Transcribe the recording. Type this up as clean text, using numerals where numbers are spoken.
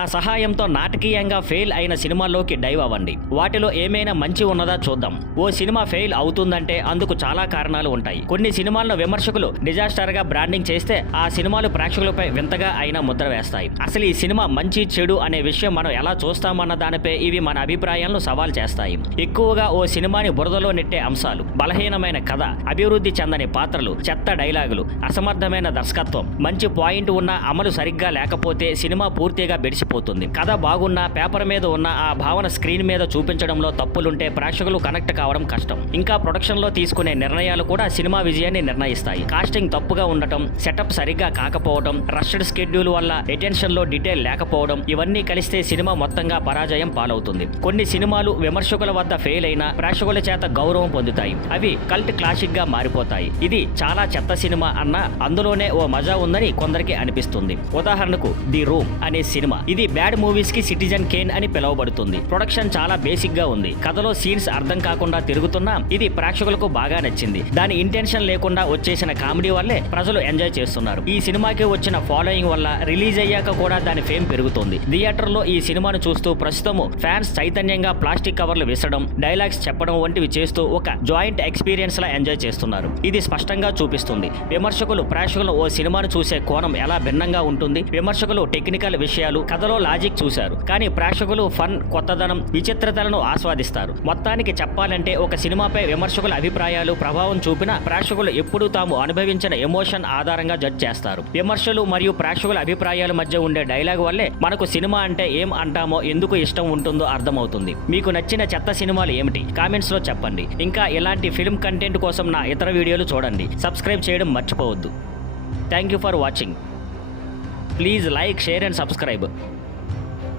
నా సహాయంతో నాటకీయంగా ఫెయిల్ అయిన సినిమాల్లోకి డైవ్ అవ్వండి. వాటిలో ఏమైనా మంచి ఉన్నదా చూద్దాం. ఓ సినిమా ఫెయిల్ అవుతుందంటే అందుకు చాలా కారణాలు ఉంటాయి. కొన్ని సినిమాలను విమర్శకులు డిజాస్టర్ గా బ్రాండింగ్ చేస్తే ఆ సినిమాలు ప్రేక్షకులపై వింతగా అయినా ముద్ర వేస్తాయి. అసలు ఈ సినిమా మంచి చెడు అనే విషయం మనం ఎలా చూస్తామన్న దానిపై ఇవి మన అభిప్రాయాలను సవాల్ చేస్తాయి. ఎక్కువగా ఓ సినిమాని బురదలో నెట్టే అంశాలు, బలహీనమైన కథ, అభివృద్ధి చెందని పాత్రలు, చెత్త డైలాగులు, అసమర్థమైన దర్శకత్వం, మంచి పాయింట్ ఉన్న అమలు సరిగ్గా లేకపోతే సినిమా పూర్తిగా బెడిసిపోతుంది. కథ బాగున్నా పేపర్ మీద ఉన్న ఆ భావన స్క్రీన్ మీద చూపించడంలో తప్పులుంటే ప్రేక్షకులు కనెక్ట్ కావడం కష్టం. ఇంకా ప్రొడక్షన్ లో తీసుకునే నిర్ణయాలు కూడా సినిమా విజయాన్ని నిర్ణయిస్తాయి. కాస్టింగ్ తప్పుగా ఉండటం, సెటప్ సరిగ్గా కాకపోవడం, రష్డ్ స్కెడ్యూల్ వల్ల అటెన్షన్ లో డీటెయిల్ లేకపోవడం, ఇవన్నీ కలిస్తే సినిమా మొత్తంగా పరాజయం పాలవుతుంది. కొన్ని సినిమాలు విమర్శకుల వద్ద ఫెయిల్ అయినా ప్రేక్షకుల చేత గౌరవం పొందుతాయి. అవి కల్ట్ క్లాసిక్ గా మారిపోతాయి. ఇది చాలా చెత్త సినిమా అన్నా అందులోనే ఓ మజా ఉందని కొందరికి అనిపిస్తుంది. ఉదాహరణకు ది రూమ్ అనే సినిమా. ఇది బ్యాడ్ మూవీస్ కి సిటిజన్ కేన్ అని పిలువబడుతుంది. ప్రొడక్షన్ చాలా బేసిక్ గా ఉంది. కథలో సీన్స్ అర్థం కాకుండా తిరుగుతున్నా ఇది ప్రేక్షకులకు బాగా నచ్చింది. దాని ఇంటెన్షన్ లేకుండా వచ్చేసిన కామెడీ వల్లే ప్రజలు ఎంజాయ్ చేస్తున్నారు. ఈ సినిమాకి వచ్చిన ఫాలోయింగ్ వల్ల రిలీజ్ అయ్యాక కూడా దాని ఫేమ్ పెరుగుతుంది. థియేటర్ లో ఈ సినిమాను చూస్తూ ప్రస్తుతం ఫ్యాన్స్ చైతన్యంగా ప్లాస్టిక్ కవర్లు విసడం, డైలాగ్స్ చెప్పడం వంటివి చేస్తూ ఒక జాయింట్ ఎక్స్పీరియన్స్ లా ఎంజాయ్ చేస్తున్నారు. ఇది స్పష్టంగా చూపిస్తుంది విమర్శకులు ప్రేక్షకులు ఓ సినిమాను చూసే కోణం ఎలా భిన్నంగా ఉంటుంది. విమర్శకులు టెక్నికల్ విషయాలు, కథలో లాజిక్ చూశారు, కానీ ప్రేక్షకులు ఫన్, కొత్తదనం, విచిత్రతలను ఆస్వాదిస్తారు. మొత్తానికి చెప్పాలంటే ఒక సినిమాపై విమర్శకుల అభిప్రాయాలు ప్రభావం చూపిన ప్రేక్షకులు ఎప్పుడూ తాము అనుభవించిన ఎమోషన్ ఆధారంగా జడ్జ్ చేస్తారు. విమర్శలు మరియు ప్రేక్షకుల అభిప్రాయాల మధ్య ఉండే డైలాగ్ వల్లే మనకు సినిమా అంటే ఏం అంటామో, ఎందుకు ఇష్టం ఉంటుందో అర్థమవుతుంది. మీకు నచ్చిన చెత్త సినిమాలు ఏమిటి కామెంట్స్ లో చెప్పండి. ఇంకా ఇలాంటి ఫిల్మ్ కంటెంట్ కోసం నా ఇతర వీడియోలు చూడండి. సబ్స్క్రైబ్ చేయడం మర్చిపోవద్దు. Thank you for watching. Please like, share and subscribe.